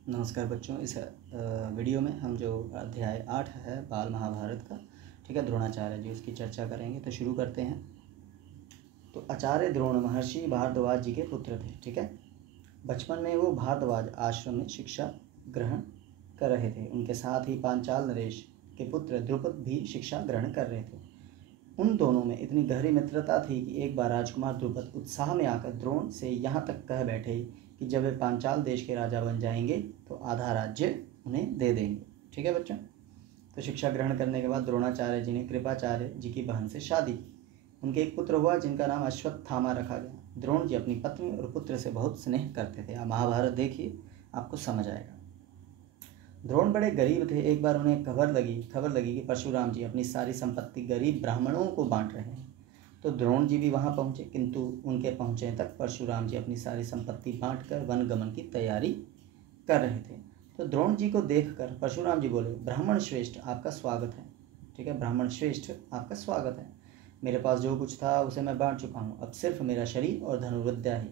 नमस्कार बच्चों, इस वीडियो में हम जो अध्याय 8 है बाल महाभारत का, ठीक है, द्रोणाचार्य जी, उसकी चर्चा करेंगे। तो शुरू करते हैं। तो आचार्य द्रोण महर्षि भारद्वाज जी के पुत्र थे, ठीक है। बचपन में वो भारद्वाज आश्रम में शिक्षा ग्रहण कर रहे थे। उनके साथ ही पांचाल नरेश के पुत्र द्रुपद भी शिक्षा ग्रहण कर रहे थे। उन दोनों में इतनी गहरी मित्रता थी कि एक बार राजकुमार द्रुपद उत्साह में आकर द्रोण से यहाँ तक कह बैठे कि जब वे पांचाल देश के राजा बन जाएंगे तो आधा राज्य उन्हें दे देंगे। ठीक है बच्चों। तो शिक्षा ग्रहण करने के बाद द्रोणाचार्य जी ने कृपाचार्य जी की बहन से शादी की। उनके एक पुत्र हुआ जिनका नाम अश्वत्थामा रखा गया। द्रोण जी अपनी पत्नी और पुत्र से बहुत स्नेह करते थे। आप महाभारत देखिए, आपको समझ आएगा। द्रोण बड़े गरीब थे। एक बार उन्हें खबर लगी कि परशुराम जी अपनी सारी संपत्ति गरीब ब्राह्मणों को बांट रहे हैं। तो द्रोण जी भी वहां पहुंचे, किंतु उनके पहुंचने तक परशुराम जी अपनी सारी संपत्ति बांटकर वन गमन की तैयारी कर रहे थे। तो द्रोण जी को देखकर परशुराम जी बोले, ब्राह्मण श्रेष्ठ आपका स्वागत है। ठीक है, ब्राह्मण श्रेष्ठ आपका स्वागत है। मेरे पास जो कुछ था उसे मैं बांट चुका हूँ। अब सिर्फ मेरा शरीर और धनुर्विद्या ही।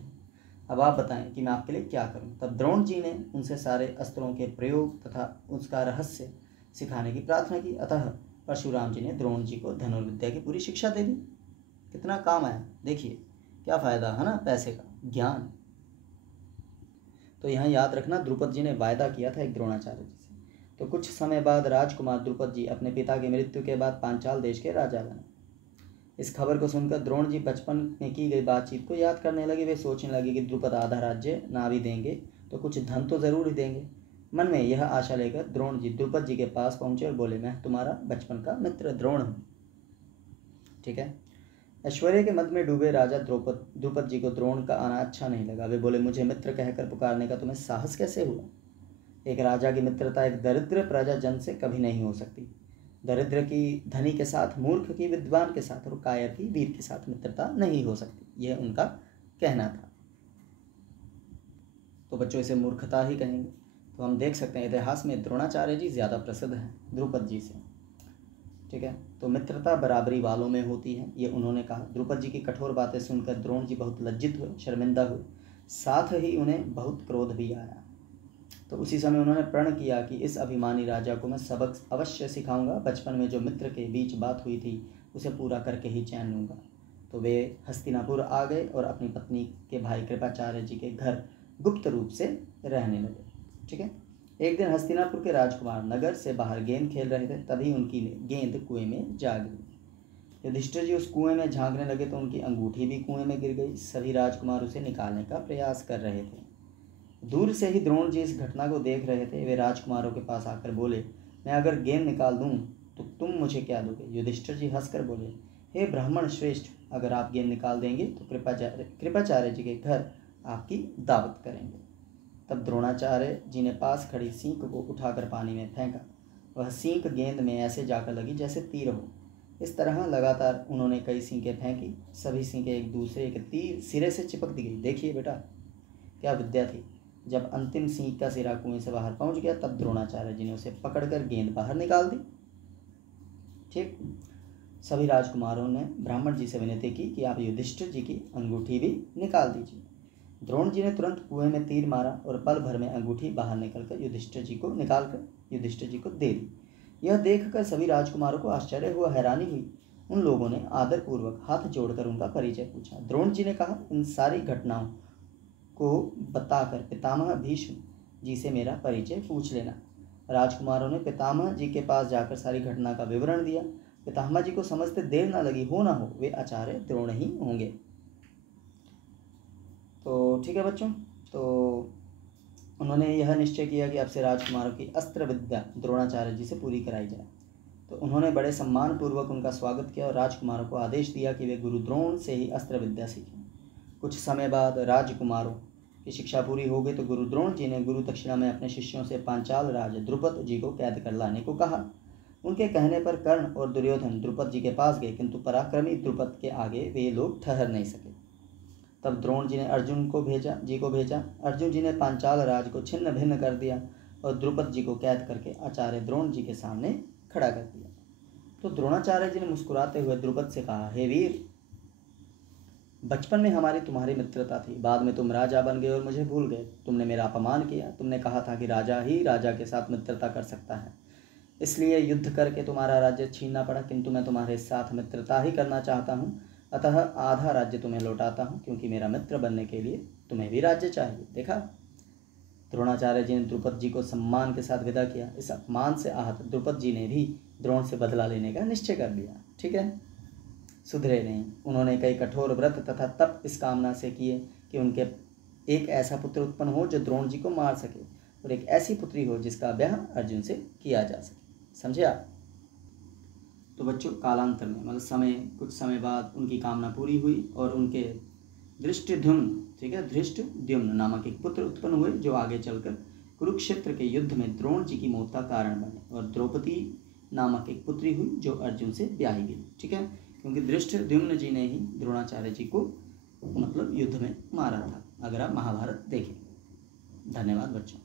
अब आप बताएं कि मैं आपके लिए क्या करूं। तब द्रोण जी ने उनसे सारे अस्त्रों के प्रयोग तथा उसका रहस्य सिखाने की प्रार्थना की। अतः परशुराम जी ने द्रोण जी को धनुर्विद्या की पूरी शिक्षा दे दी। कितना काम आया, देखिए क्या फायदा है ना पैसे का, ज्ञान। तो यहाँ याद रखना, द्रुपद जी ने वायदा किया था एक द्रोणाचार्य जी से। तो कुछ समय बाद राजकुमार द्रुपद जी अपने पिता की मृत्यु के बाद पांचाल देश के राजा बने। इस खबर को सुनकर द्रोण जी बचपन में की गई बातचीत को याद करने लगे। वे सोचने लगे कि द्रुपद आधा राज्य ना भी देंगे तो कुछ धन तो जरूर ही देंगे। मन में यह आशा लेकर द्रोण जी द्रुपद जी के पास पहुंचे और बोले, मैं तुम्हारा बचपन का मित्र द्रोण हूँ। ठीक है। ऐश्वर्य के मद में डूबे राजा द्रुपद जी को द्रोण का आना अच्छा नहीं लगा। वे बोले, मुझे मित्र कहकर पुकारने का तुम्हें साहस कैसे हुआ? एक राजा की मित्रता एक दरिद्र प्रजाजन से कभी नहीं हो सकती। दरिद्र की धनी के साथ, मूर्ख की विद्वान के साथ और कायर की वीर के साथ मित्रता नहीं हो सकती, यह उनका कहना था। तो बच्चों इसे मूर्खता ही कहेंगे। तो हम देख सकते हैं इतिहास में द्रोणाचार्य जी ज़्यादा प्रसिद्ध हैं द्रुपद जी से। ठीक है। तो मित्रता बराबरी वालों में होती है, ये उन्होंने कहा। द्रुपद जी की कठोर बातें सुनकर द्रोण जी बहुत लज्जित हुए, शर्मिंदा हुए, साथ ही उन्हें बहुत क्रोध भी आया। तो उसी समय उन्होंने प्रण किया कि इस अभिमानी राजा को मैं सबक अवश्य सिखाऊंगा। बचपन में जो मित्र के बीच बात हुई थी उसे पूरा करके ही चैन लूंगा। तो वे हस्तिनापुर आ गए और अपनी पत्नी के भाई कृपाचार्य जी के घर गुप्त रूप से रहने लगे। ठीक है। एक दिन हस्तिनापुर के राजकुमार नगर से बाहर गेंद खेल रहे थे, तभी उनकी गेंद कुएं में जा गिरी। युधिष्ठिर जी उस कुएं में झांकने लगे तो उनकी अंगूठी भी कुएं में गिर गई। सभी राजकुमार उसे निकालने का प्रयास कर रहे थे। दूर से ही द्रोण जी इस घटना को देख रहे थे। वे राजकुमारों के पास आकर बोले, मैं अगर गेंद निकाल दूं तो तुम मुझे क्या दोगे? युधिष्ठिर जी हंसकर बोले, हे ब्राह्मण श्रेष्ठ, अगर आप गेंद निकाल देंगे तो कृपाचार्य जी के घर आपकी दावत करेंगे। तब द्रोणाचार्य जी ने पास खड़ी सींक को उठाकर पानी में फेंका। वह सींक गेंद में ऐसे जाकर लगी जैसे तीर हो। इस तरह लगातार उन्होंने कई सींकें फेंकी। सभी सींकें एक दूसरे के तीर सिरे से चिपक दी गई। देखिए बेटा, क्या विद्या थी। जब अंतिम सींक का सिरा कुएं से बाहर पहुंच गया तब द्रोणाचार्य जी ने उसे पकड़कर गेंद बाहर निकाल दी। ठीक। सभी राजकुमारों ने ब्राह्मण जी से विनती की कि आप युधिष्ठिर जी की अंगूठी भी निकाल दीजिए। द्रोण जी ने तुरंत कुएं में तीर मारा और पल भर में अंगूठी बाहर निकलकर युधिष्ठिर जी को दे दी। यह देखकर सभी राजकुमारों को आश्चर्य हुआ, हैरानी हुई। उन लोगों ने आदर पूर्वक हाथ जोड़कर उनका परिचय पूछा। द्रोण जी ने कहा, इन सारी घटनाओं को बताकर पितामह भीष्म जी से मेरा परिचय पूछ लेना। राजकुमारों ने पितामह जी के पास जाकर सारी घटना का विवरण दिया। पितामह जी को समझते देर ना लगी, हो ना हो वे आचार्य द्रोण ही होंगे। तो ठीक है बच्चों, तो उन्होंने यह निश्चय किया कि अब से राजकुमारों की अस्त्र विद्या द्रोणाचार्य जी से पूरी कराई जाए। तो उन्होंने बड़े सम्मान पूर्वक उनका स्वागत किया और राजकुमारों को आदेश दिया कि वे गुरु द्रोण से ही अस्त्र विद्या सीखें। कुछ समय बाद राजकुमारों की शिक्षा पूरी हो गई तो गुरु द्रोण जी ने गुरु दक्षिणा में अपने शिष्यों से पांचाल राज द्रुपद जी को कैद कर लाने को कहा। उनके कहने पर कर्ण और दुर्योधन द्रुपद जी के पास गए, किंतु पराक्रमी द्रुपद के आगे वे लोग ठहर नहीं सके। तब द्रोण जी ने अर्जुन को भेजा। अर्जुन जी ने पांचाल राज को छिन्न भिन्न कर दिया और द्रुपद जी को कैद करके आचार्य द्रोण जी के सामने खड़ा कर दिया। तो द्रोणाचार्य जी ने मुस्कुराते हुए द्रुपद से कहा, हे वीर, बचपन में हमारी तुम्हारी मित्रता थी, बाद में तुम राजा बन गए और मुझे भूल गए। तुमने मेरा अपमान किया, तुमने कहा था कि राजा ही राजा के साथ मित्रता कर सकता है, इसलिए युद्ध करके तुम्हारा राज्य छीनना पड़ा, किंतु मैं तुम्हारे साथ मित्रता ही करना चाहता हूँ, अतः आधा राज्य तुम्हें लौटाता हूँ, क्योंकि मेरा मित्र बनने के लिए तुम्हें भी राज्य चाहिए। देखा, द्रोणाचार्य जी ने द्रुपद जी को सम्मान के साथ विदा किया। इस अपमान से आहत द्रुपद जी ने भी द्रोण से बदला लेने का निश्चय कर लिया। ठीक है, सुधरे नहीं। उन्होंने कई कठोर व्रत तथा तप इस कामना से किए कि उनके एक ऐसा पुत्र उत्पन्न हो जो द्रोण जी को मार सके, और एक ऐसी पुत्री हो जिसका ब्याह अर्जुन से किया जा सके। समझे आप? तो बच्चों, कालांतर में मतलब कुछ समय बाद उनकी कामना पूरी हुई और उनके धृष्टद्युम्न, ठीक है, धृष्टद्युम्न नामक एक पुत्र उत्पन्न हुए, जो आगे चलकर कुरुक्षेत्र के युद्ध में द्रोण जी की मौत का कारण बने, और द्रौपदी नामक एक पुत्री हुई जो अर्जुन से ब्याही गई। ठीक है, क्योंकि धृष्टद्युम्न जी ने ही द्रोणाचार्य जी को मतलब युद्ध में मारा था, अगर आप महाभारत देखें। धन्यवाद बच्चों।